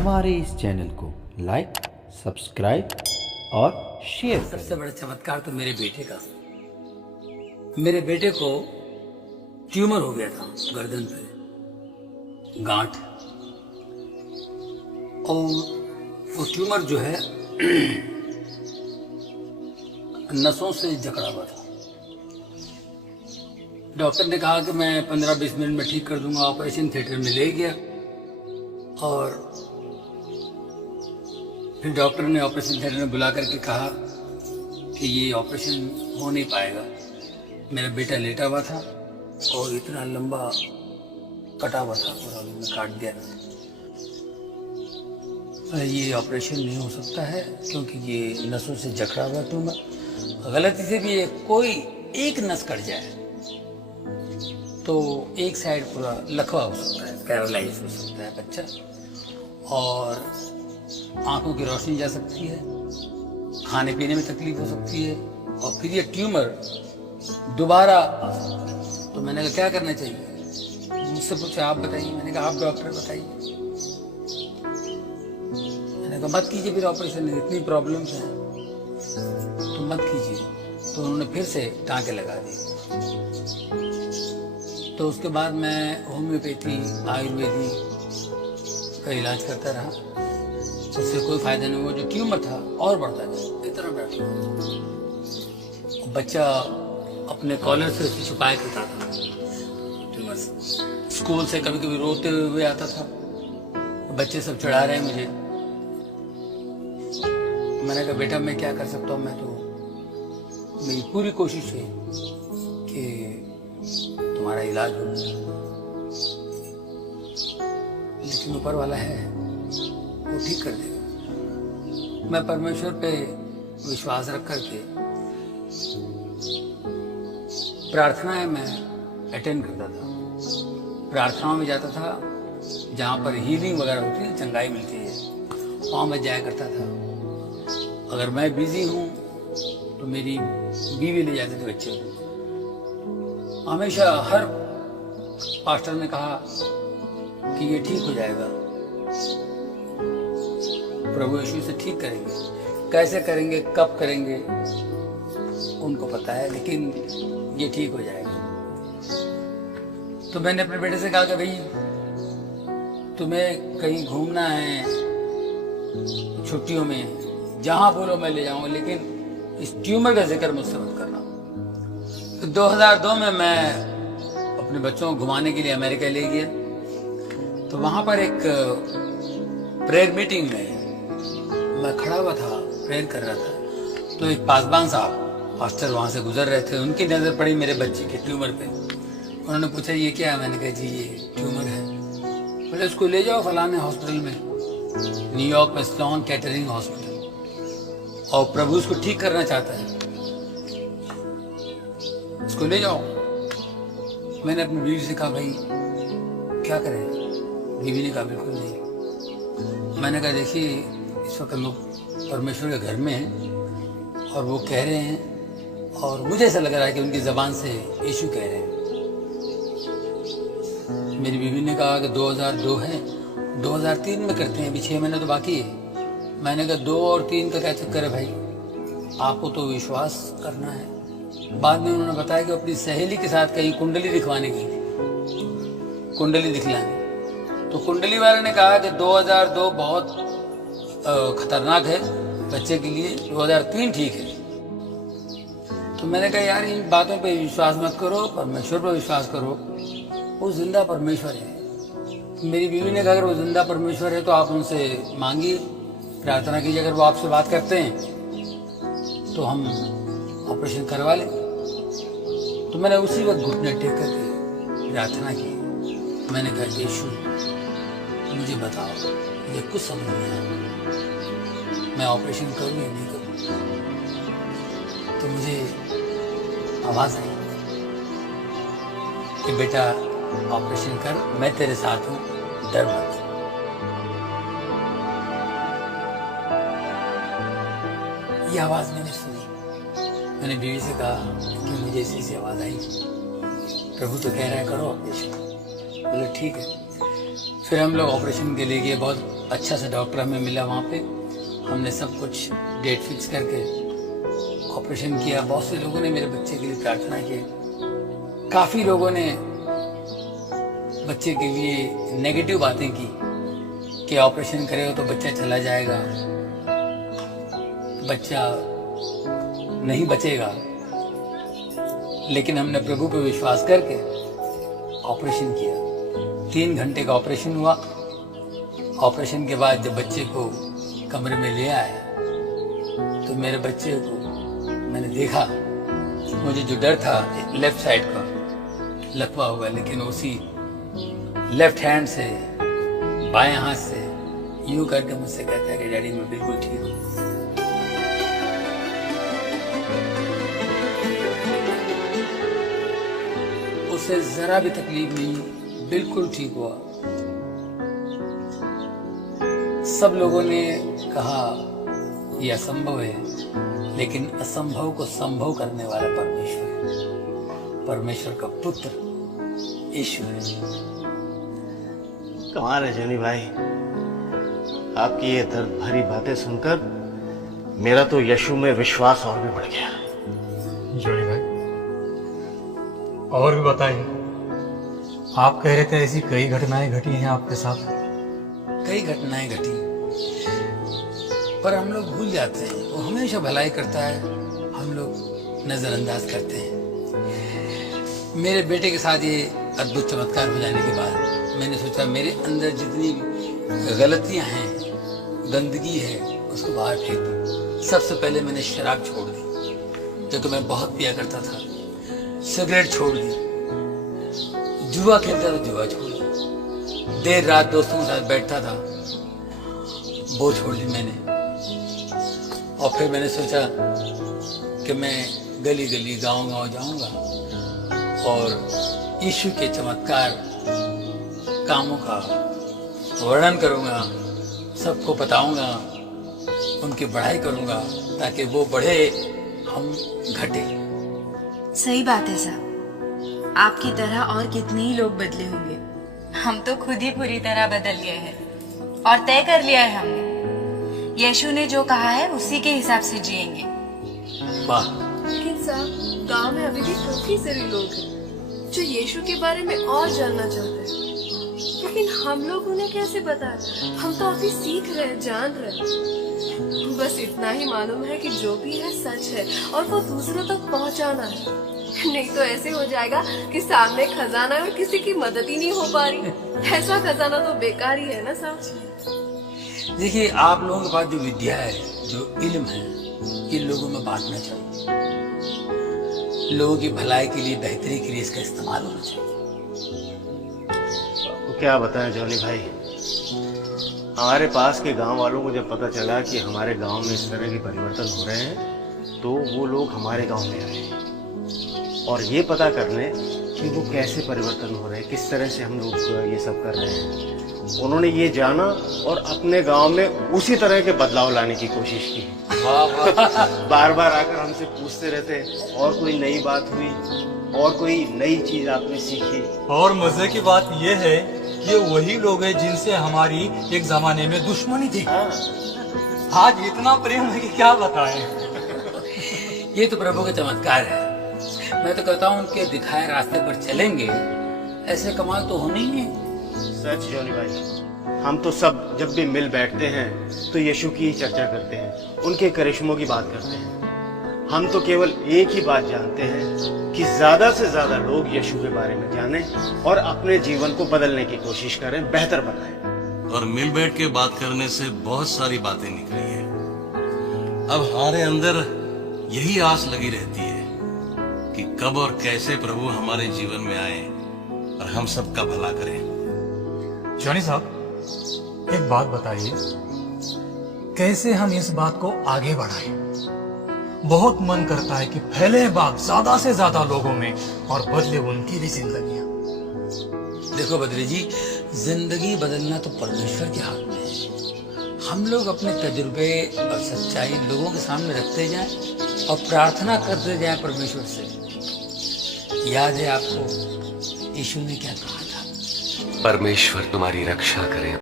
हमारे इस चैनल को लाइक, सब्सक्राइब और शेयर करें। सबसे बड़ा चमत्कार तो मेरे बेटे को ट्यूमर हो गया था गर्दन पे, गांठ। और वो ट्यूमर जो है नसों से जकड़ा हुआ था। डॉक्टर ने कहा कि मैं 15-20 मिनट में ठीक कर दूंगा। ऑपरेशन थिएटर में ले गया और फिर डॉक्टर ने ऑपरेशन थिएटर में बुला करके कहा कि ये ऑपरेशन हो नहीं पाएगा। मेरा बेटा लेटा हुआ था और इतना लंबा कटा हुआ था, पूरा उन्होंने काट दिया था। ये ऑपरेशन नहीं हो सकता है क्योंकि ये नसों से जकड़ा हुआ ट्यूमर। गलती से भी कोई एक नस कट जाए तो एक साइड पूरा लकवा हो सकता है, पैरालाइज हो सकता है बच्चा, और आंखों की रोशनी जा सकती है, खाने पीने में तकलीफ हो सकती है, और फिर ये ट्यूमर दोबारा आ सकता है। तो मैंने कहा क्या करना चाहिए? मुझसे पूछा आप बताइए। मैंने कहा आप डॉक्टर बताइए। मैंने कहा मत कीजिए फिर ऑपरेशन, इतनी प्रॉब्लम्स हैं तो मत कीजिए। तो उन्होंने फिर से टाँके लगा दिए। तो उसके बाद मैं होम्योपैथी, आयुर्वेदिक का इलाज करता रहा। उससे कोई फायदा नहीं हुआ। जो ट्यूमर था और बढ़ता गया, इतना बैठा। बच्चा अपने कॉलर से उसे छुपाया करता था ट्यूमर से। स्कूल से कभी कभी रोते हुए आता था। बच्चे सब चिढ़ा रहे हैं मुझे। मैंने कहा बेटा मैं क्या कर सकता हूँ, मैं तो मेरी पूरी कोशिश है कि तुम्हारा इलाज हो, लेकिन ऊपर वाला है वो ठीक कर देगा। मैं परमेश्वर पे विश्वास रख करके प्रार्थनाएं मैं अटेंड करता था। प्रार्थनाओं में जाता था जहाँ पर हीलिंग वगैरह होती है, चंगाई मिलती है, वहाँ मैं जाया करता था। अगर मैं बिजी हूँ तो मेरी बीवी ले जाती थी बच्चे को। हमेशा हर पास्टर ने कहा कि ये ठीक हो जाएगा, प्रभु यीशु से ठीक करेंगे। कैसे करेंगे, कब करेंगे उनको पता है, लेकिन ये ठीक हो जाएगा। तो मैंने अपने बेटे से कहा कि भाई तुम्हें कहीं घूमना है छुट्टियों में, जहां बोलो मैं ले जाऊंगा, लेकिन इस ट्यूमर का जिक्र मुझसे मत करना। तो 2002 में मैं अपने बच्चों को घुमाने के लिए अमेरिका ले गया। तो वहां पर एक प्रेयर मीटिंग में मैं खड़ा हुआ था, प्रेयर कर रहा था। तो एक पासवान साहब पास्टर वहां से गुजर रहे थे। उनकी नजर पड़ी मेरे बच्चे के ट्यूमर पे। उन्होंने पूछा ये क्या है? मैंने कहा जी ये ट्यूमर है। बोले उसको ले जाओ फलाने हॉस्पिटल में, न्यूयॉर्क में स्लोन केटरिंग हॉस्पिटल, और प्रभु उसको ठीक करना चाहता है, उसको ले जाओ। मैंने अपनी बीवी से कहा भाई क्या करें? बीवी ने कहा बिल्कुल नहीं। मैंने कहा देखिए इस वक्त हम लोग परमेश्वर के घर में हैं और वो कह रहे हैं, और मुझे ऐसा लग रहा है कि उनकी जबान से यीशु कह रहे हैं। मेरी बीवी ने कहा कि 2002 है, 2003 में करते हैं, अभी 6 महीने तो बाकी है। मैंने कहा 2 और 3 का क्या चक्कर है भाई, आपको तो विश्वास करना है। बाद में उन्होंने बताया कि अपनी सहेली के साथ कहीं कुंडली दिखवाने गई, कुंडली दिखलाने। तो कुंडली वाले ने कहा कि 2002 बहुत खतरनाक है बच्चे के लिए, 2003 ठीक है। तो मैंने कहा यार इन बातों पे विश्वास मत करो, परमेश्वर पर विश्वास करो, वो जिंदा परमेश्वर है। मेरी बीवी ने कहा अगर वो जिंदा परमेश्वर है तो आप उनसे मांगिए, प्रार्थना कीजिए। अगर वो आपसे बात करते हैं तो हम ऑपरेशन करवा लें। तो मैंने उसी वक्त घुटने टेक करके प्रार्थना की। मैंने कहा यीशु मुझे बताओ, मुझे कुछ समझ नहीं आया, मैं ऑपरेशन करूँ या नहीं करूँ? तो मुझे आवाज आई कि बेटा ऑपरेशन कर, मैं तेरे साथ हूँ, डर मत। ये आवाज मैंने सुनी। मैंने बीवी से कहा कि मुझे इसी से आवाज आई, प्रभु तो कह रहा है करो ऑपरेशन। बोले ठीक है। फिर हम लोग ऑपरेशन के लिए गए। बहुत अच्छा सा डॉक्टर हमें मिला वहाँ पे। हमने सब कुछ डेट फिक्स करके ऑपरेशन किया। बहुत से लोगों ने मेरे बच्चे के लिए प्रार्थना की। काफ़ी लोगों ने बच्चे के लिए नेगेटिव बातें की कि ऑपरेशन करेगा तो बच्चा चला जाएगा, बच्चा नहीं बचेगा। लेकिन हमने प्रभु पे विश्वास करके ऑपरेशन किया। 3 घंटे का ऑपरेशन हुआ। ऑपरेशन के बाद जब बच्चे को कमरे में ले आया तो मेरे बच्चे को मैंने देखा। मुझे जो डर था लेफ्ट साइड का लकवा हुआ, लेकिन उसी लेफ्ट हैंड से बाएं हाथ से यूं करके मुझसे कहता है कि डैडी मैं बिल्कुल ठीक हूँ। उसे जरा भी तकलीफ नहीं, बिल्कुल ठीक हुआ। सब लोगों ने कहा यह असंभव है, लेकिन असंभव को संभव करने वाला परमेश्वर है। परमेश्वर का पुत्र यीशु है। कमाल है जॉनी भाई, आपकी ये दर्द भरी बातें सुनकर मेरा तो यीशु में विश्वास और भी बढ़ गया। जॉनी भाई और भी बताइए। आप कह रहे थे ऐसी कई घटनाएं घटी हैं आपके साथ। कई घटनाएं घटी, पर हम लोग भूल जाते हैं। वो हमेशा भलाई करता है, हम लोग नजरअंदाज करते हैं। मेरे बेटे के साथ ये अद्भुत चमत्कार हो जाने के बाद मैंने सोचा मेरे अंदर जितनी गलतियां हैं, गंदगी है, उसको बाहर फेंक दूं। सबसे पहले मैंने शराब छोड़ दी, जो कि मैं बहुत पिया करता था। सिगरेट छोड़ दी, जुआ खेलता था, जुआ छोड़ दी। देर रात दोस्तों के साथ बैठता था, वो छोड़ दी मैंने। और फिर मैंने सोचा कि मैं गली गली गांव-गांव जाऊंगा और यीशु के चमत्कार कामों का वर्णन करूंगा, सबको बताऊंगा, उनकी बढ़ाई करूंगा, ताकि वो बढ़े, हम घटे। सही बात है साहब, आपकी तरह और कितने ही लोग बदले होंगे। हम तो खुद ही पूरी तरह बदल गए हैं और तय कर लिया है हमने, यीशु ने जो कहा है उसी के हिसाब से जिएंगे। वाह। लेकिन साहब गांव में अभी भी काफी सारे लोग हैं जो यीशु के बारे में और जानना चाहते हैं, लेकिन हम लोग उन्हें कैसे बताएं? हम तो अभी सीख रहे, जान रहे। बस इतना ही मालूम है कि जो भी है सच है और वो दूसरों तक पहुंचाना है। नहीं तो ऐसे हो जाएगा कि सामने खजाना है और किसी की मदद ही नहीं हो पा रही। ऐसा खजाना तो बेकार ही है ना साहब। देखिए, आप लोगों के पास जो विद्या है, जो इल्म है, ये लोगों में बांटना चाहिए। लोगों की भलाई के लिए, बेहतरी के लिए इसका इस्तेमाल होना चाहिए। आपको क्या बताएं जॉनी भाई, हमारे पास के गांव वालों को जब पता चला कि हमारे गांव में इस तरह के परिवर्तन हो रहे हैं, तो वो लोग हमारे गांव में आए और ये पता करने कि वो कैसे परिवर्तन हो रहे हैं, किस तरह से हम लोग ये सब कर रहे हैं। उन्होंने ये जाना और अपने गांव में उसी तरह के बदलाव लाने की कोशिश की। बार बार आकर हमसे पूछते रहते, और कोई नई बात हुई, और कोई नई चीज आपने सीखी। और मजे की बात यह है कि वही लोग हैं जिनसे हमारी एक जमाने में दुश्मनी थी, आज इतना प्रेम है कि क्या बताएं। ये तो प्रभु का चमत्कार है। मैं तो कहता हूँ उनके दिखाए रास्ते पर चलेंगे, ऐसे कमाल तो होने ही है। सच जॉनी भाई, हम तो सब जब भी मिल बैठते हैं तो यीशु की ही चर्चा करते हैं, उनके करिश्मों की बात करते हैं। हम तो केवल एक ही बात जानते हैं कि ज्यादा से ज्यादा लोग यीशु के बारे में जानें और अपने जीवन को बदलने की कोशिश करें, बेहतर बनाएं। और मिल बैठ के बात करने से बहुत सारी बातें निकली है। अब हमारे अंदर यही आस लगी रहती है कि कब और कैसे प्रभु हमारे जीवन में आए और हम सबका भला करें। जॉनी साहब, एक बात बताइए, कैसे हम इस बात को आगे बढ़ाएं? बहुत मन करता है कि फैले बात ज्यादा से ज्यादा लोगों में और बदले उनकी भी जिंदगियां। देखो बद्री जी, जिंदगी बदलना तो परमेश्वर के हाथ में है। हम लोग अपने तजुर्बे और सच्चाई लोगों के सामने रखते जाएं और प्रार्थना करते जाएं परमेश्वर से। याद है आपको यीशु ने क्या कहा था? परमेश्वर तुम्हारी रक्षा करें।